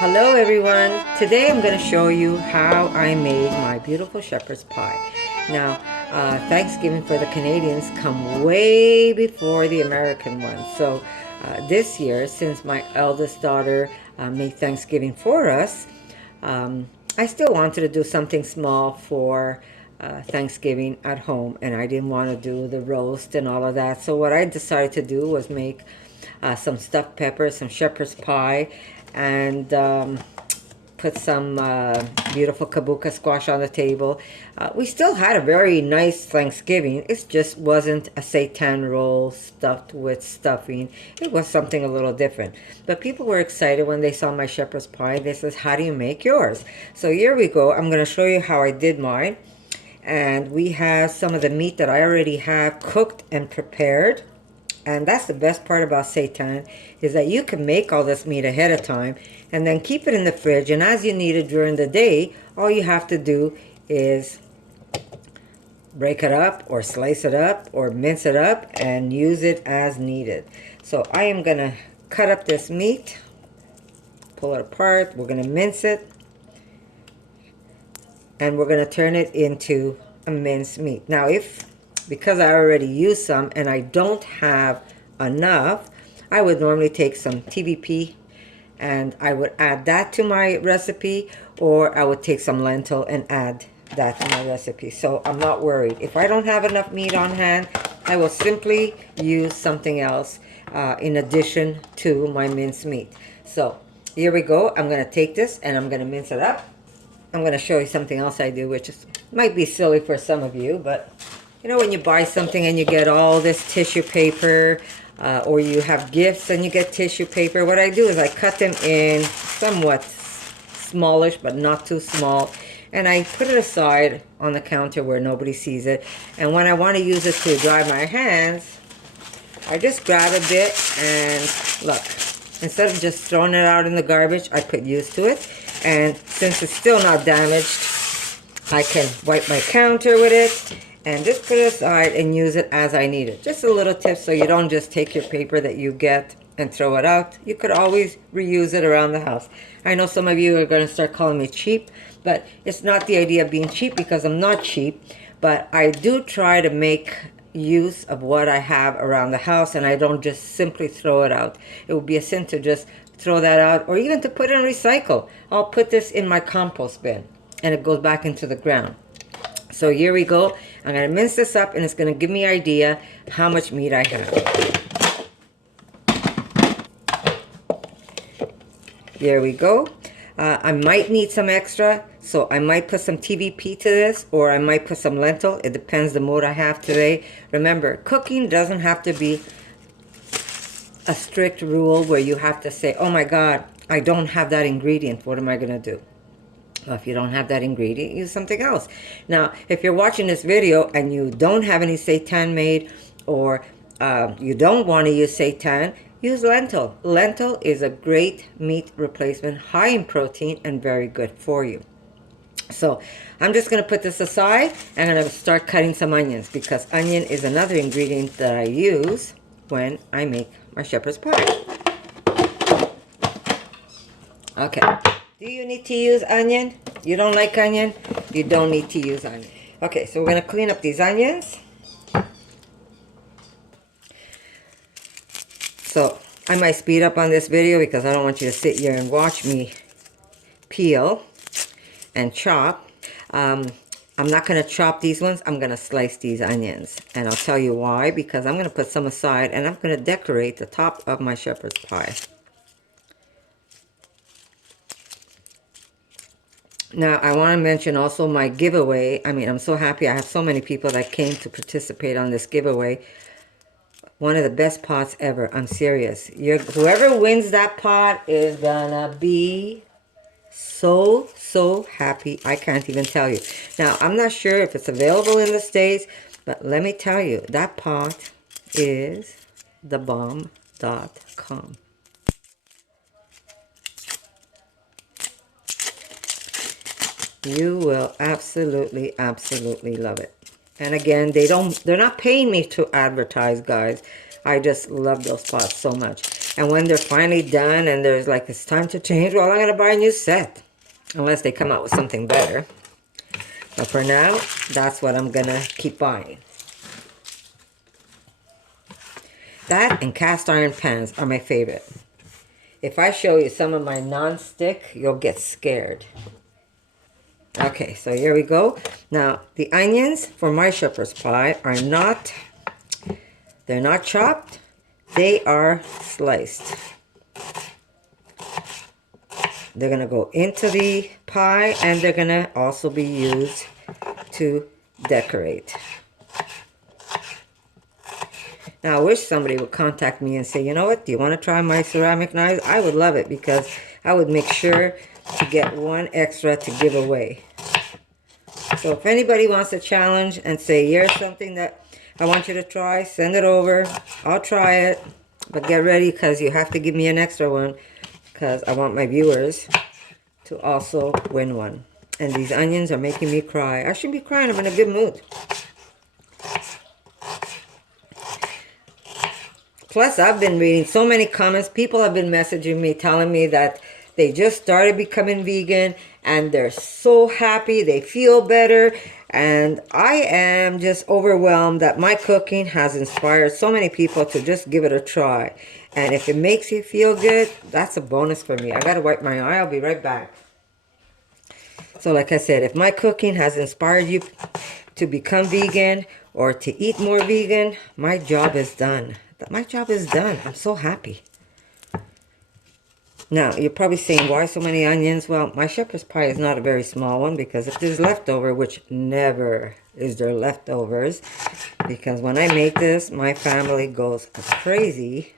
Hello everyone. Today I'm going to show you how I made my beautiful shepherd's pie. Now, Thanksgiving for the Canadians come way before the American one. So this year, since my eldest daughter made Thanksgiving for us, I still wanted to do something small for Thanksgiving at home, and I didn't want to do the roast and all of that. So what I decided to do was make some stuffed peppers, some shepherd's pie, and put some beautiful kabuka squash on the table. We still had a very nice Thanksgiving. It just wasn't a seitan roll stuffed with stuffing. It was something a little different. But people were excited when they saw my shepherd's pie. They said, how do you make yours? So here we go. I'm going to show you how I did mine. And we have some of the meat that I already have cooked and prepared. And that's the best part about seitan, is that you can make all this meat ahead of time and then keep it in the fridge, and as you need it during the day, all you have to do is break it up or slice it up or mince it up and use it as needed. So I am going to cut up this meat, pull it apart, we're going to mince it, and we're going to turn it into a minced meat. Now because I already used some and I don't have enough, I would normally take some TVP and I would add that to my recipe, or I would take some lentil and add that to my recipe. So I'm not worried. If I don't have enough meat on hand, I will simply use something else in addition to my minced meat. So here we go. I'm going to take this and I'm going to mince it up. I'm going to show you something else I do, which might be silly for some of you, but you know, when you buy something and you get all this tissue paper, or you have gifts and you get tissue paper, what I do is I cut them in somewhat smallish, but not too small, and I put it aside on the counter where nobody sees it. And when I want to use it to dry my hands, I just grab a bit and look, instead of just throwing it out in the garbage, I put use to it. And since it's still not damaged, I can wipe my counter with it and just put it aside and use it as I need it. Just a little tip, so you don't just take your paper that you get and throw it out. You could always reuse it around the house. I know some of you are going to start calling me cheap, but it's not the idea of being cheap, because I'm not cheap. But I do try to make use of what I have around the house, and I don't just simply throw it out. It would be a sin to just throw that out, or even to put it in recycle. I'll put this in my compost bin and it goes back into the ground. So here we go. I'm going to mince this up, and it's going to give me an idea how much meat I have. There we go. I might need some extra, so I might put some TVP to this, or I might put some lentil. It depends the mood I have today. Remember, cooking doesn't have to be a strict rule where you have to say, oh my God, I don't have that ingredient. What am I going to do? Well, if you don't have that ingredient, use something else. Now, if you're watching this video and you don't have any seitan made, or you don't want to use seitan, use lentil. Lentil is a great meat replacement, high in protein and very good for you. So I'm just going to put this aside, and I'm going to start cutting some onions, because onion is another ingredient that I use when I make my shepherd's pie. Okay. Do you need to use onion? You don't like onion? You don't need to use onion. Okay, so we're going to clean up these onions. So I might speed up on this video because I don't want you to sit here and watch me peel and chop. I'm not going to chop these ones. I'm going to slice these onions. And I'll tell you why. Because I'm going to put some aside, and I'm going to decorate the top of my shepherd's pie. Now, I want to mention also my giveaway. I mean, I'm so happy. I have so many people that came to participate on this giveaway. One of the best pots ever. I'm serious. Whoever wins that pot is gonna be so happy. I can't even tell you. Now, I'm not sure if it's available in the States, but let me tell you, that pot is thebomb.com. You will absolutely love it. And again, they're not paying me to advertise, guys. I just love those pots so much. And when they're finally done and there's like, it's time to change, well, I'm going to buy a new set. Unless they come out with something better. But for now, that's what I'm going to keep buying. That and cast iron pans are my favorite. If I show you some of my non-stick, you'll get scared. Okay, so here we go. Now, the onions for my shepherd's pie are not, they're not chopped. They are sliced. They're going to go into the pie, and they're going to also be used to decorate. Now, I wish somebody would contact me and say, you know what, do you want to try my ceramic knives? I would love it, because I would make sure to get one extra to give away. So if anybody wants a challenge and say, here's something that I want you to try, send it over. I'll try it. But get ready, because you have to give me an extra one, because I want my viewers to also win one. And these onions are making me cry. I shouldn't be crying. I'm in a good mood. Plus, I've been reading so many comments. People have been messaging me, telling me that they just started becoming vegan and they're so happy. They feel better. And I am just overwhelmed that my cooking has inspired so many people to just give it a try. And if it makes you feel good, that's a bonus for me. I gotta wipe my eye. I'll be right back. So like I said, if my cooking has inspired you to become vegan or to eat more vegan, my job is done. My job is done. I'm so happy. Now, you're probably saying, why so many onions? Well, my shepherd's pie is not a very small one, because if there's leftover, which never is there leftovers, because when I make this, my family goes crazy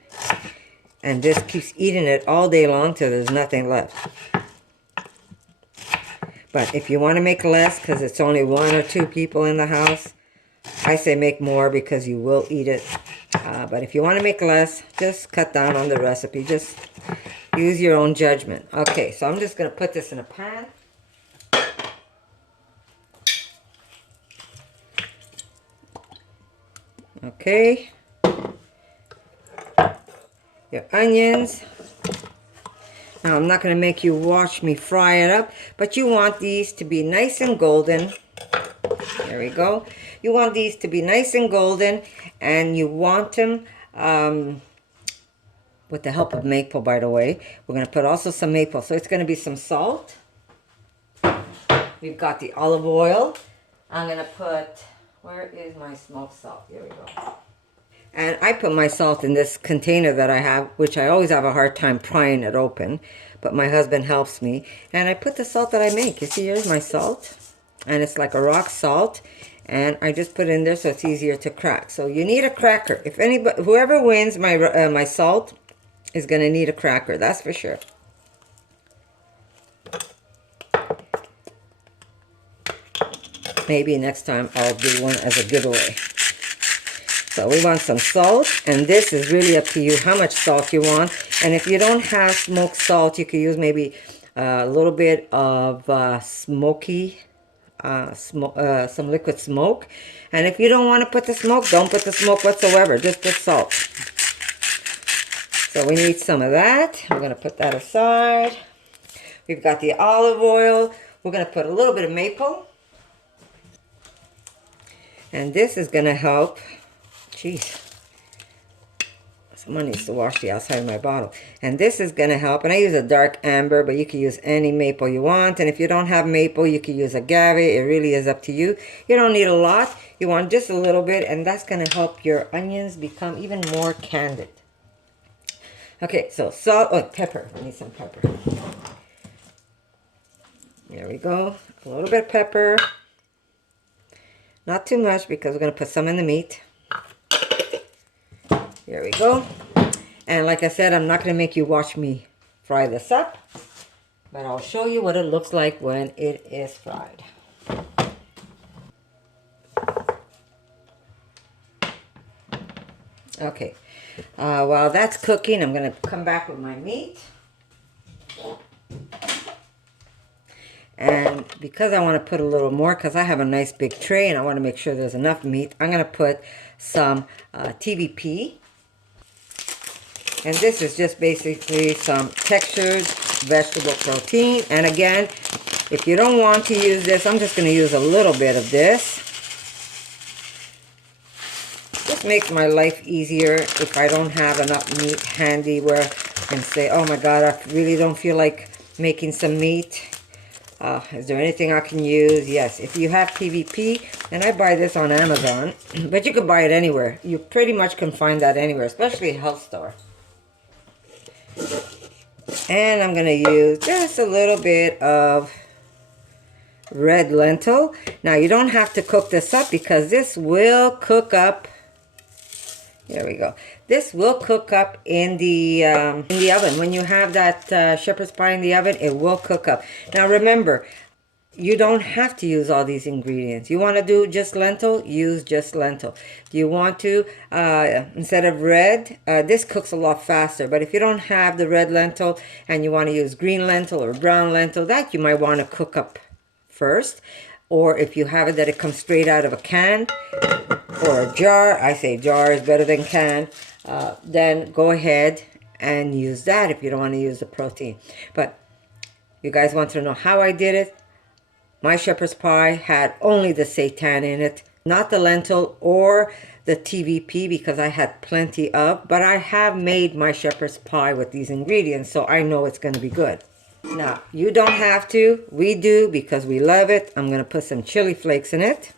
and just keeps eating it all day long till there's nothing left. But if you want to make less, because it's only 1 or 2 people in the house, I say make more, because you will eat it. But if you want to make less, just cut down on the recipe. Just use your own judgment. Okay, so I'm just going to put this in a pan. Okay. Your onions. Now, I'm not going to make you watch me fry it up, but you want these to be nice and golden. There we go. You want these to be nice and golden, and you want them with the help of maple, by the way. We're going to put also some maple. So it's going to be some salt. We've got the olive oil. I'm going to put, where is my smoked salt? Here we go. And I put my salt in this container that I have, which I always have a hard time prying it open. But my husband helps me. And I put the salt that I make. You see, here's my salt. And it's like a rock salt. And I just put it in there so it's easier to crack. So you need a cracker. If anybody, whoever wins my salt is going to need a cracker. That's for sure. Maybe next time I'll do one as a giveaway. So we want some salt, and this is really up to you how much salt you want. And if you don't have smoked salt, you can use maybe a little bit of some liquid smoke. And if you don't want to put the smoke, don't put the smoke whatsoever. Just put salt. So we need some of that. We're going to put that aside. We've got the olive oil. We're going to put a little bit of maple. And this is going to help. Jeez. Someone needs to wash the outside of my bottle. And this is going to help. And I use a dark amber, but you can use any maple you want. And if you don't have maple, you can use agave. It really is up to you. You don't need a lot. You want just a little bit. And that's going to help your onions become even more candid. Okay, so salt. Oh, pepper. I need some pepper. There we go. A little bit of pepper. Not too much, because we're going to put some in the meat. There we go. And like I said, I'm not going to make you watch me fry this up, but I'll show you what it looks like when it is fried. Okay, while that's cooking, I'm going to come back with my meat. And because I want to put a little more, because I have a nice big tray and I want to make sure there's enough meat, I'm going to put some TVP. And this is just basically some textured vegetable protein. And again, if you don't want to use this, I'm just going to use a little bit of this. This makes my life easier if I don't have enough meat handy where I can say, oh my God, I really don't feel like making some meat. Is there anything I can use? Yes, if you have PVP, and I buy this on Amazon, but you can buy it anywhere. You pretty much can find that anywhere, especially a health store. And I'm going to use just a little bit of red lentil. Now, you don't have to cook this up because this will cook up. There we go. This will cook up in the oven. When you have that shepherd's pie in the oven, it will cook up. Now remember, you don't have to use all these ingredients. You want to do just lentil? Use just lentil. Do you want to, instead of red, this cooks a lot faster. But if you don't have the red lentil and you want to use green lentil or brown lentil, that you might want to cook up first. Or if you have it that it comes straight out of a can or a jar, I say jar is better than can, then go ahead and use that if you don't want to use the protein. But you guys want to know how I did it? My shepherd's pie had only the seitan in it, not the lentil or the TVP because I had plenty of, but I have made my shepherd's pie with these ingredients, so I know it's going to be good. Now, you don't have to. We do because we love it. I'm going to put some chili flakes in it.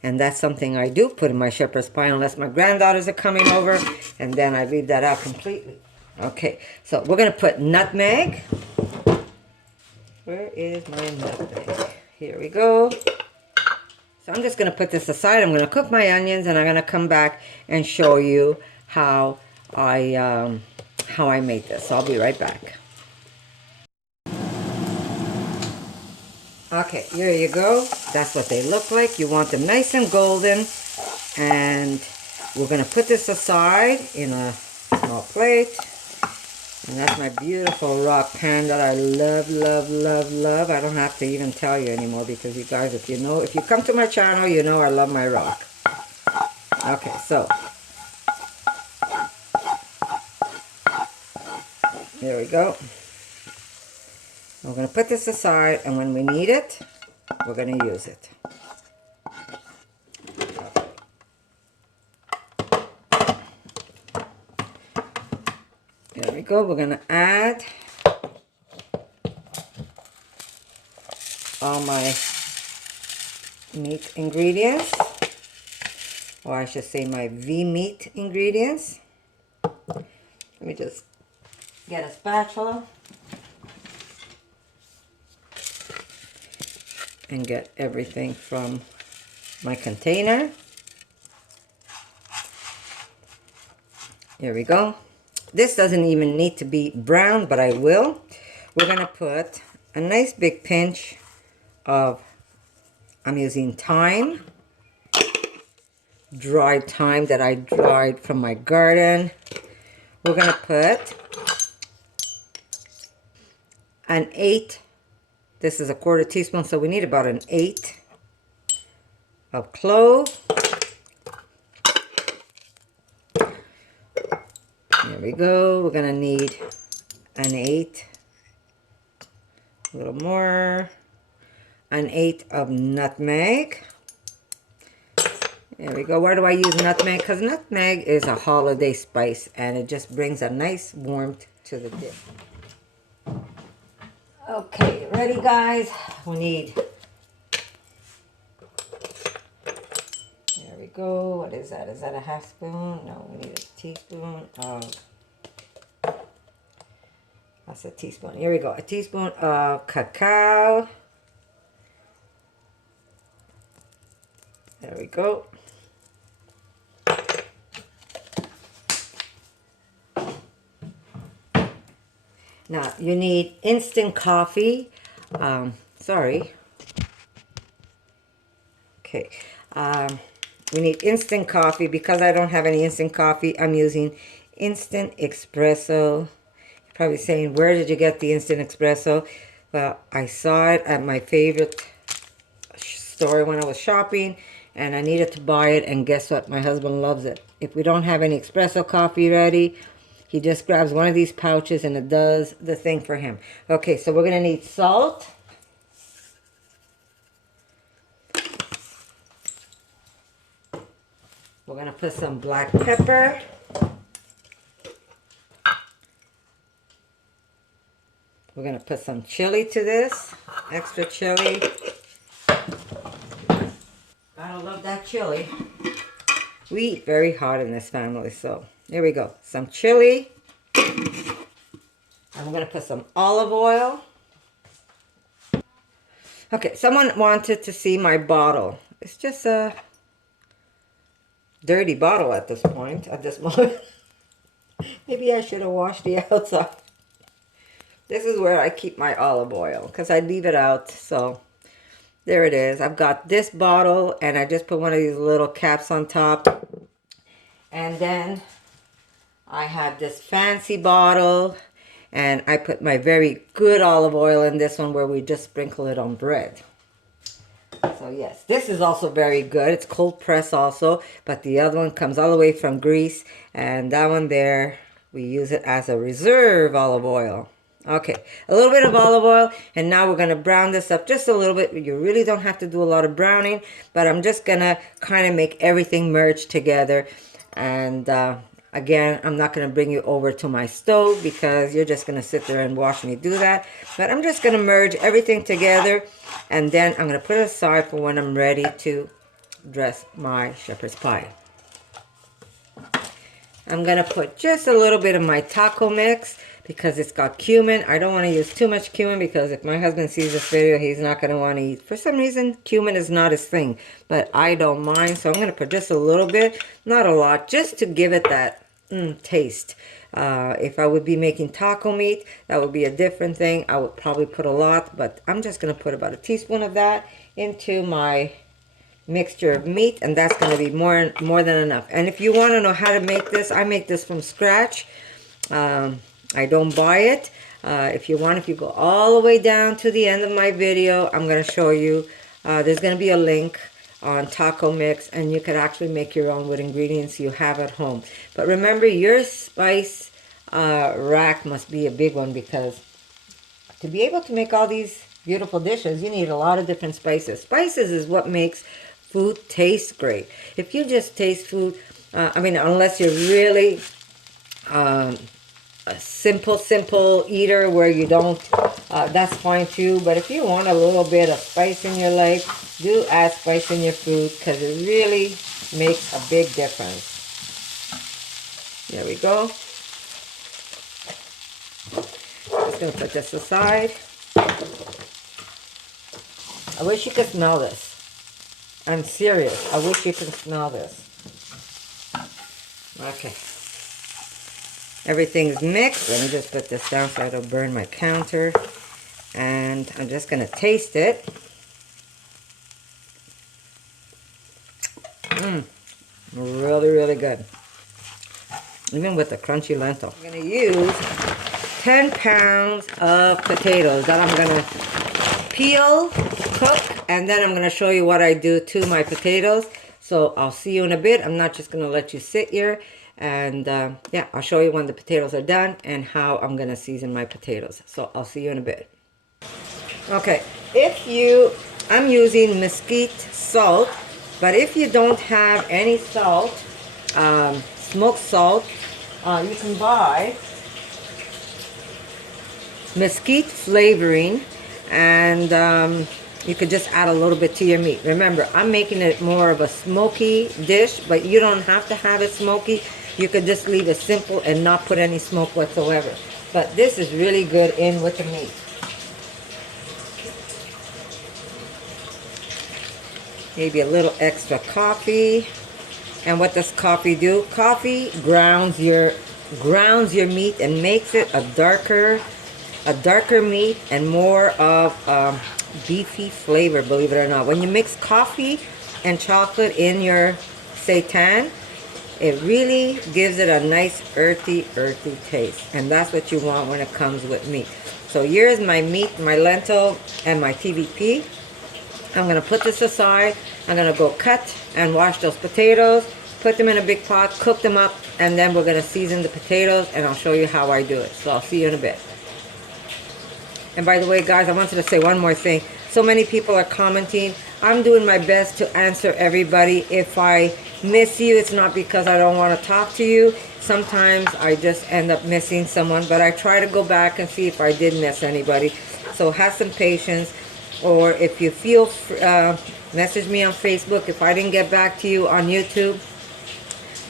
And that's something I do put in my shepherd's pie unless my granddaughters are coming over. And then I leave that out completely. Okay, so we're going to put nutmeg. Where is my nutmeg? Here we go. So I'm just going to put this aside. I'm going to cook my onions and I'm going to come back and show you how I made this. So I'll be right back. Okay, here you go. That's what they look like. You want them nice and golden. And we're going to put this aside in a small plate. And that's my beautiful rock pan that I love, love, love, love. I don't have to even tell you anymore because you guys, if you come to my channel, you know I love my rock. Okay, so there we go. We're going to put this aside, and when we need it, we're going to use it. There we go. We're going to add all my meat ingredients, or I should say my V-meat ingredients. Let me just get a spatula and get everything from my container. Here we go. This doesn't even need to be brown, but I will. We're going to put a nice big pinch of, I'm using thyme, dried thyme that I dried from my garden. We're going to put an 1/8. This is a 1/4 teaspoon, so we need about an 1/8 of clove. There we go. We're going to need an 1/8, a little more, an 1/8 of nutmeg. There we go. Why do I use nutmeg? Because nutmeg is a holiday spice, and it just brings a nice warmth to the dish. Okay, ready guys? We need, there we go. What is that? Is that a half spoon? No, we need a teaspoon of, that's a teaspoon. Here we go. A teaspoon of cacao. There we go. Now, you need instant coffee. Sorry. Okay. We need instant coffee. Because I don't have any instant coffee, I'm using instant espresso. You're probably saying, where did you get the instant espresso? Well, I saw it at my favorite store when I was shopping, and I needed to buy it, and guess what? My husband loves it. If we don't have any espresso coffee ready, He just grabs one of these pouches and it does the thing for him. Okay, so we're gonna need salt. We're gonna put some black pepper. We're gonna put some chili to this, extra chili. Gotta love that chili. We eat very hot in this family, so here we go. Some chili. And we're gonna put some olive oil. Okay, someone wanted to see my bottle. It's just a dirty bottle at this point, at this moment. Maybe I should have washed the outside. This is where I keep my olive oil because I leave it out. So there it is. I've got this bottle and I just put one of these little caps on top. And then I have this fancy bottle and I put my very good olive oil in this one where we just sprinkle it on bread. So yes, this is also very good. It's cold press also, but the other one comes all the way from Greece, and that one there, we use it as a reserve olive oil. Okay, a little bit of olive oil, and now we're gonna brown this up just a little bit. You really don't have to do a lot of browning, but I'm just gonna kind of make everything merge together. And again, I'm not gonna bring you over to my stove because you're just gonna sit there and watch me do that. But I'm just gonna merge everything together, and then I'm gonna put it aside for when I'm ready to dress my shepherd's pie. I'm gonna put just a little bit of my taco mix because it's got cumin. I don't want to use too much cumin because if my husband sees this video, he's not going to want to eat. For some reason, cumin is not his thing, but I don't mind. So I'm going to put just a little bit, not a lot, just to give it that taste. If I would be making taco meat, that would be a different thing. I would probably put a lot, but I'm just going to put about a teaspoon of that into my mixture of meat, and that's going to be more than enough. And if you want to know how to make this, I make this from scratch. I don't buy it. If you go all the way down to the end of my video, I'm going to show you. There's going to be a link on taco mix, and you can actually make your own with ingredients you have at home. But remember, your spice rack must be a big one, because to be able to make all these beautiful dishes, you need a lot of different spices. Spices is what makes food taste great. If you just taste food, I mean, unless you're really a simple eater where you don't, that's fine too. But if you want a little bit of spice in your life, do add spice in your food, because it really makes a big difference. There we go. Just gonna put this aside. I wish you could smell this. I'm serious. I wish you could smell this. Okay. Everything's mixed. Let me just put this down so I don't burn my counter. And I'm just going to taste it. Really, really good. Even with the crunchy lentil. I'm going to use 10 pounds of potatoes that I'm going to peel, cook, and then I'm going to show you what I do to my potatoes. So I'll see you in a bit. I'm not just going to let you sit here. And yeah, I'll show you when the potatoes are done and how I'm going to season my potatoes. So I'll see you in a bit. Okay, I'm using mesquite salt, but if you don't have any salt, smoked salt, you can buy mesquite flavoring, and you could just add a little bit to your meat. Remember, I'm making it more of a smoky dish, but you don't have to have it smoky. You could just leave it simple and not put any smoke whatsoever. But this is really good in with the meat. Maybe a little extra coffee. And what does coffee do? Coffee grounds your meat and makes it a darker meat and more of beefy flavor, believe it or not. When you mix coffee and chocolate in your seitan, it really gives it a nice earthy taste. And that's what you want when it comes with meat. So here's my meat, my lentil, and my TVP. I'm going to put this aside. I'm going to go cut and wash those potatoes. put them in a big pot, cook them up, and then we're going to season the potatoes, and I'll show you how I do it. So I'll see you in a bit. And by the way, guys, I wanted to say one more thing. So many people are commenting. I'm doing my best to answer everybody. If I miss you, it's not because I don't want to talk to you. Sometimes I just end up missing someone, but I try to go back and see if I did miss anybody. So have some patience. Or if you feel, message me on Facebook. If I didn't get back to you on YouTube,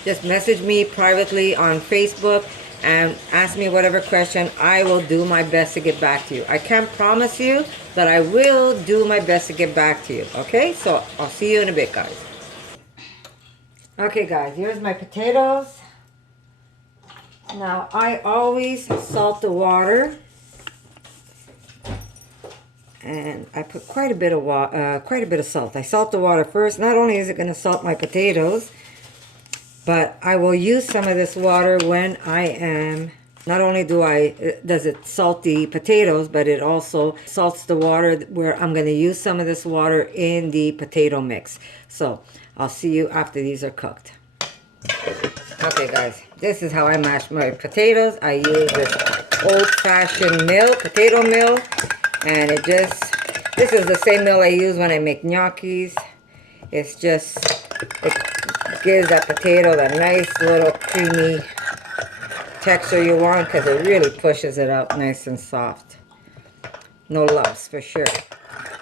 just message me privately on Facebook and ask me whatever question. I will do my best to get back to you. I can't promise you, but I will do my best to get back to you. Okay, so I'll see you in a bit, guys. Okay, guys, here's my potatoes. Now, I always salt the water. And I put quite a bit of salt. I salt the water first. Not only is it going to salt my potatoes, but I will use some of this water when I am, not only does it salt the potatoes, but it also salts the water where I'm going to use some of this water in the potato mix. So I'll see you after these are cooked. Okay, guys, this is how I mash my potatoes. I use this old-fashioned potato mill, and this is the same mill I use when I make gnocchis. It gives that potato that nice little creamy texture you want, because it really pushes it out nice and soft. No lumps for sure.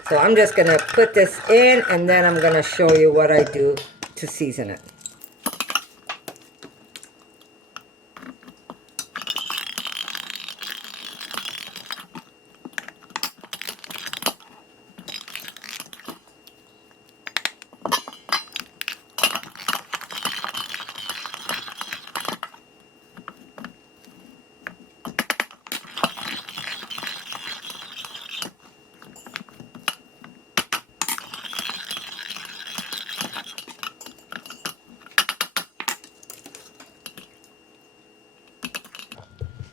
So I'm just going to put this in, and then I'm going to show you what I do to season it.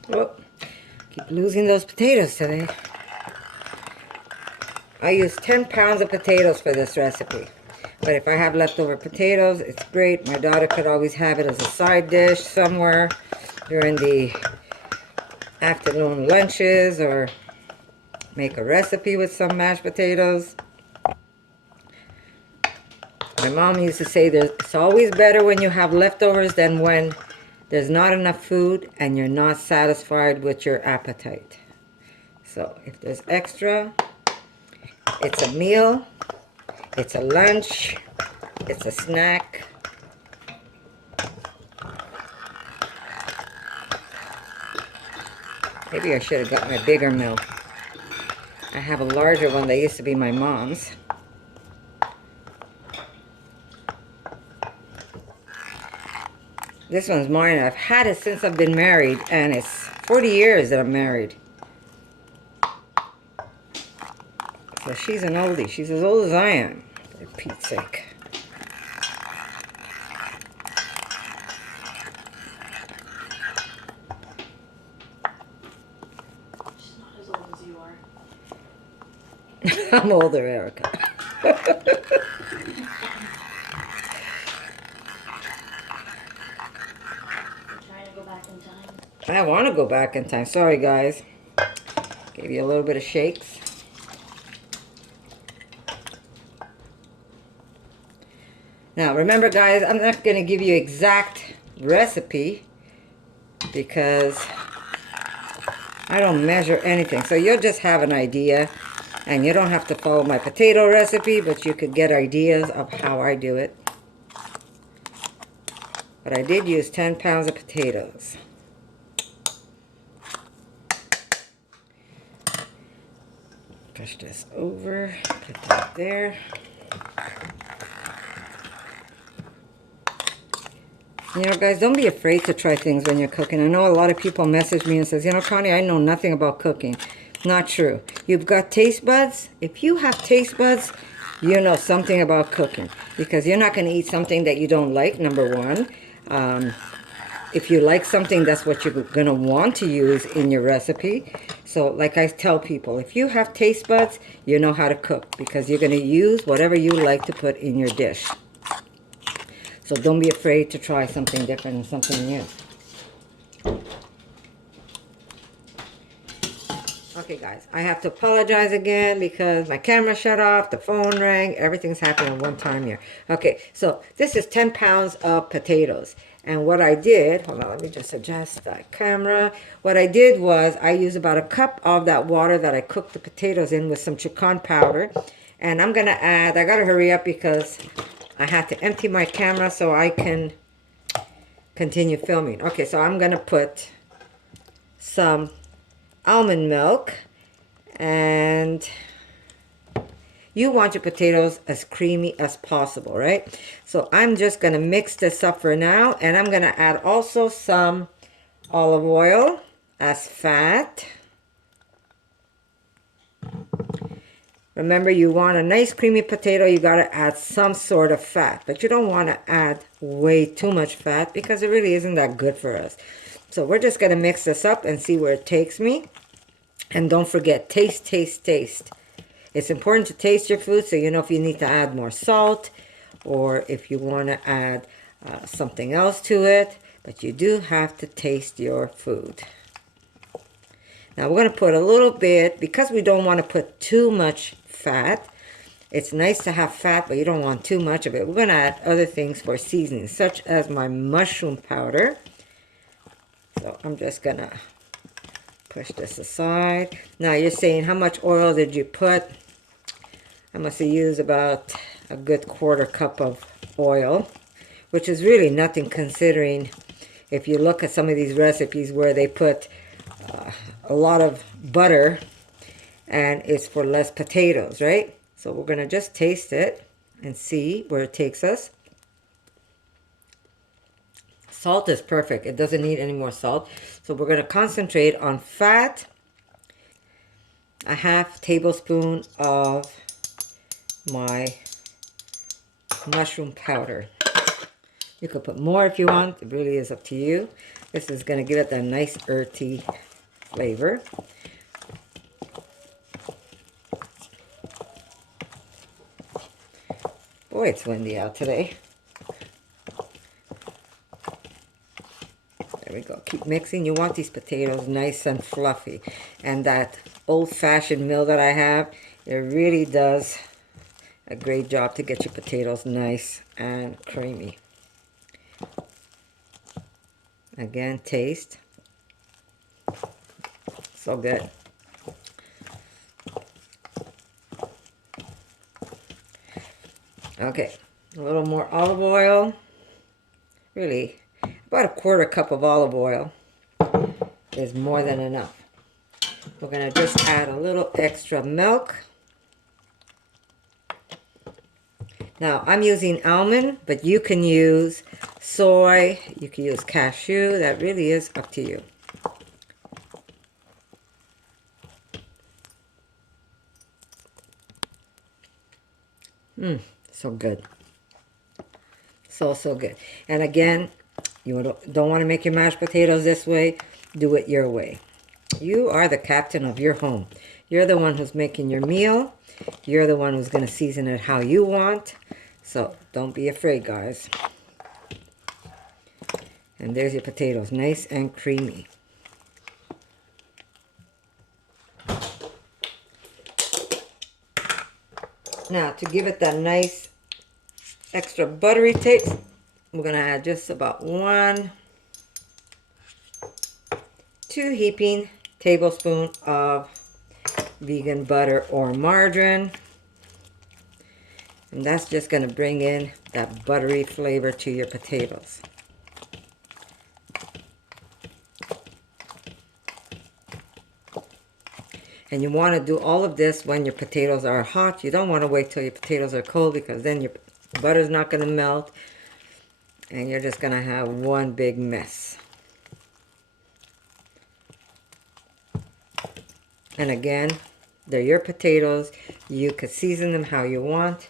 Oh, keep losing those potatoes today. I use 10 pounds of potatoes for this recipe. But if I have leftover potatoes, it's great. My daughter could always have it as a side dish somewhere during the afternoon lunches, or make a recipe with some mashed potatoes. My mom used to say it's always better when you have leftovers than when there's not enough food and you're not satisfied with your appetite. So if there's extra, it's a meal, it's a lunch, it's a snack. Maybe I should have got my bigger mill. I have a larger one that used to be my mom's. This one's mine. I've had it since I've been married, and it's 40 years that I'm married. So she's an oldie. She's as old as I am, for Pete's sake. She's not as old as you are. I'm older, Erica. I want to go back in time. Sorry, guys. Gave you a little bit of shakes. Now, remember, guys, I'm not going to give you exact recipe because I don't measure anything. So you'll just have an idea, and you don't have to follow my potato recipe, but you could get ideas of how I do it. But I did use 10 pounds of potatoes. Push this over, put that there. You know, guys, don't be afraid to try things when you're cooking. I know a lot of people message me and says, you know, Connie, I know nothing about cooking. Not true. You've got taste buds. If you have taste buds, you know something about cooking, because you're not going to eat something that you don't like, number one. If you like something, that's what you're going to want to use in your recipe. So like I tell people, if you have taste buds, you know how to cook, because you're going to use whatever you like to put in your dish. So don't be afraid to try something different and something new. Okay guys, I have to apologize again because my camera shut off, the phone rang, everything's happening one time here. Okay, so this is 10 pounds of potatoes. And what I did, hold on, let me just adjust that camera. What I did was I used about a cup of that water that I cooked the potatoes in with some chicken powder. And I'm gonna add, I gotta hurry up because I had to empty my camera so I can continue filming. Okay, so I'm gonna put some almond milk, and you want your potatoes as creamy as possible, right? So I'm just gonna mix this up for now, and I'm gonna add also some olive oil as fat. Remember, you want a nice creamy potato, you gotta add some sort of fat, but you don't wanna add way too much fat because it really isn't that good for us. So we're just gonna mix this up and see where it takes me. And don't forget, taste, taste, taste. It's important to taste your food so you know if you need to add more salt or if you want to add something else to it. But you do have to taste your food. Now we're going to put a little bit, because we don't want to put too much fat. It's nice to have fat, but you don't want too much of it. We're going to add other things for seasoning, such as my mushroom powder. So I'm just going to push this aside. Now you're saying, how much oil did you put? I must have used about a good ½ cup of oil, which is really nothing considering if you look at some of these recipes where they put a lot of butter and it's for less potatoes, right? So we're going to just taste it and see where it takes us. Salt is perfect. It doesn't need any more salt. So we're going to concentrate on fat, a ½ tablespoon of my mushroom powder. You could put more if you want. It really is up to you. This is going to give it that nice earthy flavor. Boy, it's windy out today. There we go. Keep mixing. You want these potatoes nice and fluffy. And that old-fashioned mill that I have, it really does a great job to get your potatoes nice and creamy. Again, taste. So good. Okay, a little more olive oil. Really, about a ½ cup of olive oil is more than enough. We're going to just add a little extra milk. Now, I'm using almond, but you can use soy, you can use cashew. That really is up to you. So good. So, so good. And again, you don't want to make your mashed potatoes this way. Do it your way. You are the captain of your home. You're the one who's making your meal. You're the one who's going to season it how you want. So don't be afraid, guys. And there's your potatoes, nice and creamy. Now, to give it that nice extra buttery taste, we're going to add just about 2 heaping tablespoons of vegan butter or margarine. And that's just going to bring in that buttery flavor to your potatoes. And you want to do all of this when your potatoes are hot. You don't want to wait till your potatoes are cold because then your butter's not going to melt. And you're just going to have one big mess. And again, they're your potatoes. You could season them how you want.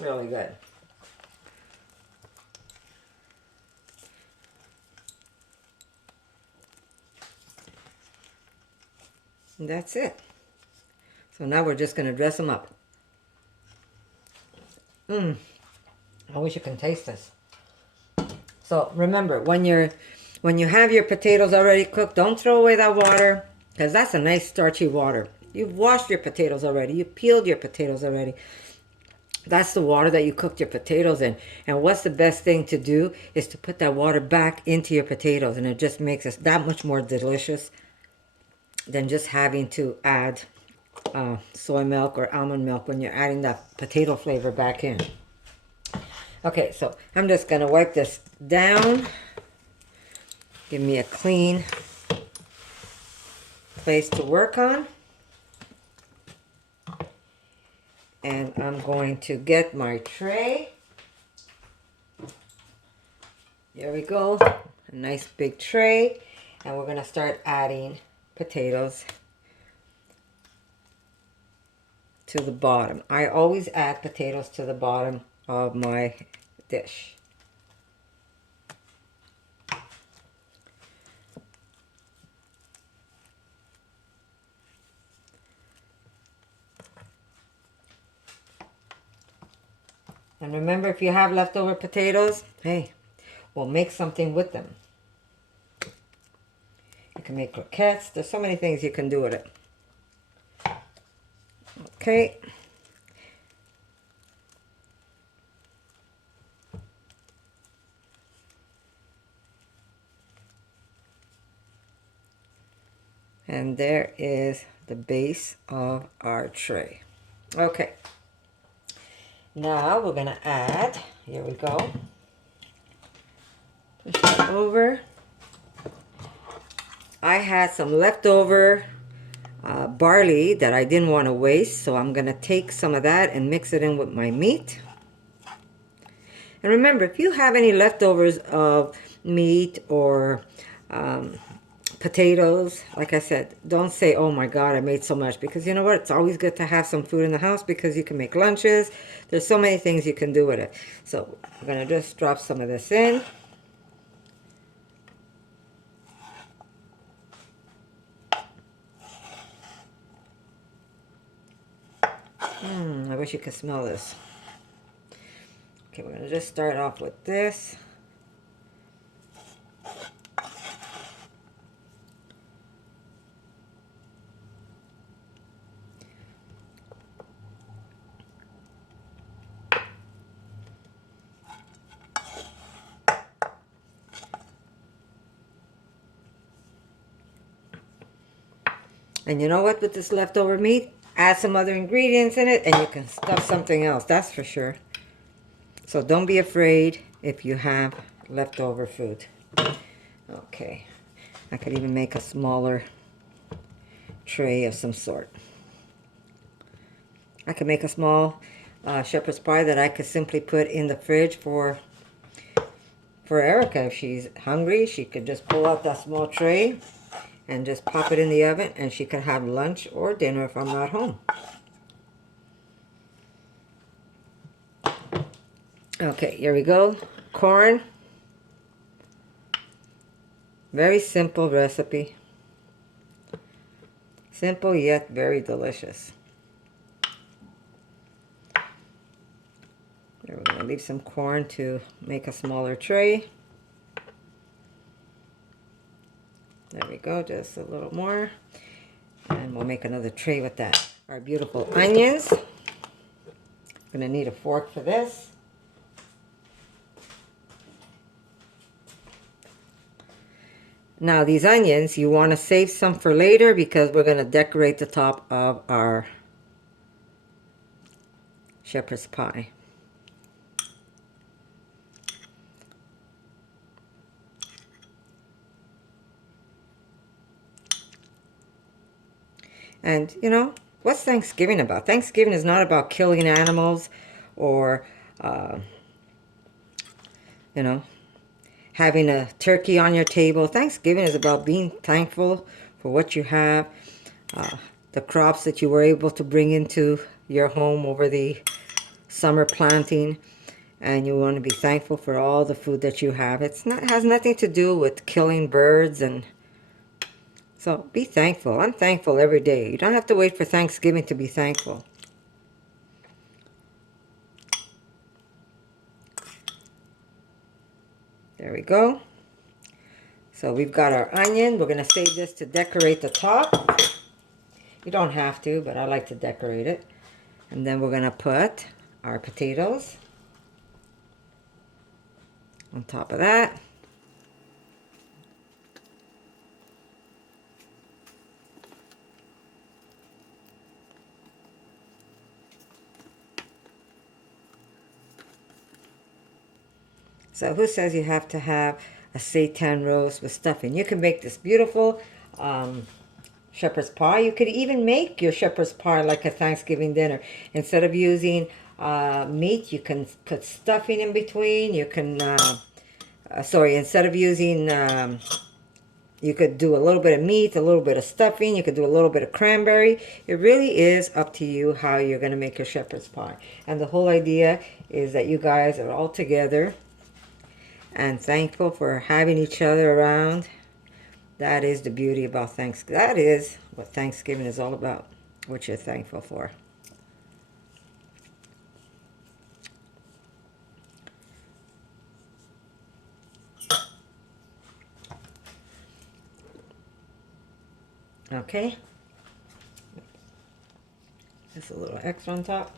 Really good. And that's it. So now we're just going to dress them up. I wish you can taste this. So remember, when you have your potatoes already cooked, don't throw away that water, because that's a nice starchy water. You've washed your potatoes already. You peeled your potatoes already. That's the water that you cooked your potatoes in. And what's the best thing to do is to put that water back into your potatoes, and it just makes it that much more delicious than just having to add soy milk or almond milk when you're adding that potato flavor back in. Okay, so I'm just gonna wipe this down. Give me a clean place to work on. And I'm going to get my tray. There we go, a nice big tray. And we're gonna start adding potatoes to the bottom. I always add potatoes to the bottom of my dish. And remember, if you have leftover potatoes, hey, we'll make something with them. You can make croquettes. There's so many things you can do with it. Okay. And there is the base of our tray. Okay. Now we're gonna add, here we go. Push that over. I had some leftover barley that I didn't want to waste, so I'm gonna take some of that and mix it in with my meat. And remember, if you have any leftovers of meat or potatoes, like I said, don't say, oh my God, I made so much, because you know what? It's always good to have some food in the house, because you can make lunches. There's so many things you can do with it. So I'm gonna just drop some of this in. I wish you could smell this. Okay, we're gonna just start off with this. And you know what, with this leftover meat, add some other ingredients in it and you can stuff something else, that's for sure. So don't be afraid if you have leftover food. Okay, I could even make a smaller tray of some sort. I could make a small shepherd's pie that I could simply put in the fridge for Erica. If she's hungry, she could just pull out that small tray and just pop it in the oven, and she could have lunch or dinner if I'm not home. Okay, here we go. Corn. Very simple recipe. Simple yet very delicious. We're going to leave some corn to make a smaller tray. There we go, just a little more. And we'll make another tray with that. Our beautiful onions. I'm going to need a fork for this. Now these onions, you want to save some for later, because we're going to decorate the top of our shepherd's pie. And, you know, what's Thanksgiving about? Thanksgiving is not about killing animals or, you know, having a turkey on your table. Thanksgiving is about being thankful for what you have, the crops that you were able to bring into your home over the summer planting. And you want to be thankful for all the food that you have. It has nothing to do with killing birds and... So be thankful. I'm thankful every day. You don't have to wait for Thanksgiving to be thankful. There we go. So we've got our onion. We're going to save this to decorate the top. You don't have to, but I like to decorate it. And then we're going to put our potatoes on top of that. So who says you have to have a seitan roast with stuffing? You can make this beautiful shepherd's pie. You could even make your shepherd's pie like a Thanksgiving dinner. Instead of using meat, you can put stuffing in between. You can, instead of using, you could do a little bit of meat, a little bit of stuffing. You could do a little bit of cranberry. It really is up to you how you're going to make your shepherd's pie. And the whole idea is that you guys are all together and thankful for having each other around. That is the beauty about Thanksgiving. That is what Thanksgiving is all about, what you're thankful for. Okay. Just a little extra on top.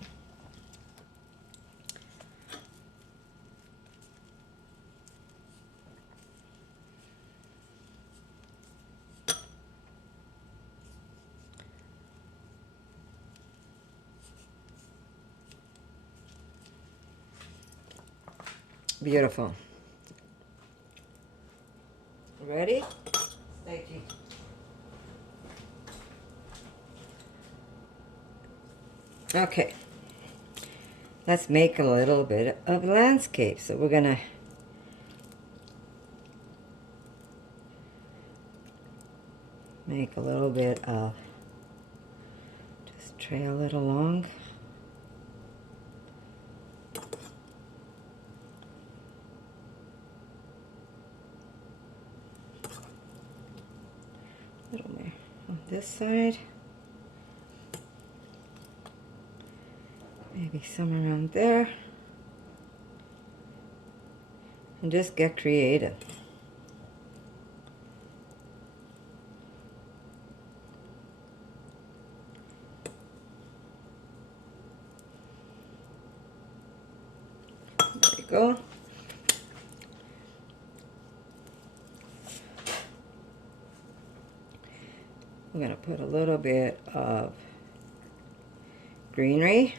Beautiful. Ready? Thank you. Okay. Let's make a little bit of landscape. So we're gonna make a little bit of, just trail it along. A little more on this side. Maybe some around there. And just get creative. There you go. I'm going to put a little bit of greenery.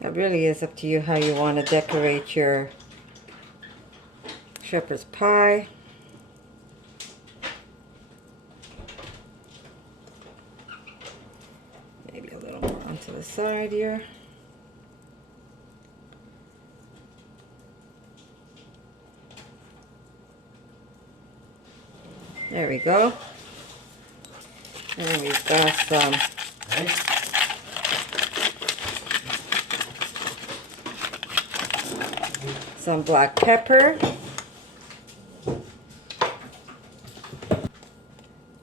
It really is up to you how you want to decorate your shepherd's pie. Maybe a little more onto the side here. There we go. And we've got some black pepper.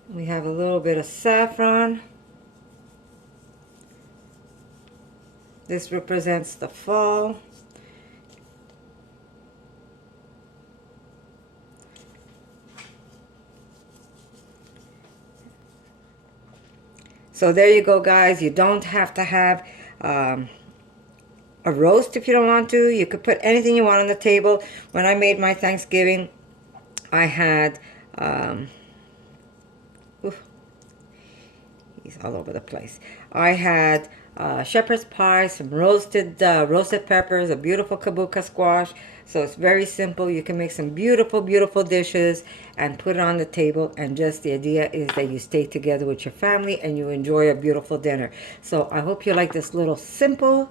We have a little bit of saffron. This represents the fall. So there you go, guys. You don't have to have a roast if you don't want to. You could put anything you want on the table. When I made my Thanksgiving, I had, he's all over the place. I had shepherd's pie, some roasted peppers, a beautiful kabuka squash, So it's very simple. You can make some beautiful, beautiful dishes and put it on the table. And just the idea is that you stay together with your family and you enjoy a beautiful dinner. So I hope you like this little simple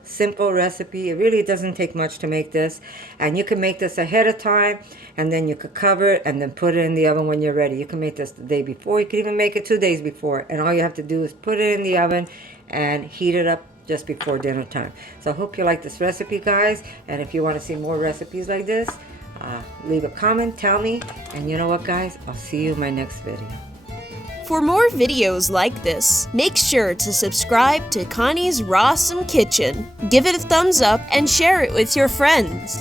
recipe. It really doesn't take much to make this. And you can make this ahead of time, and then you could cover it and then put it in the oven when you're ready. You can make this the day before. You can even make it 2 days before. And all you have to do is put it in the oven and heat it up just before dinner time. So I hope you like this recipe, guys. And if you want to see more recipes like this, leave a comment, tell me. And you know what, guys? I'll see you in my next video. For more videos like this, make sure to subscribe to Connie's RAWsome Kitchen, give it a thumbs up, and share it with your friends.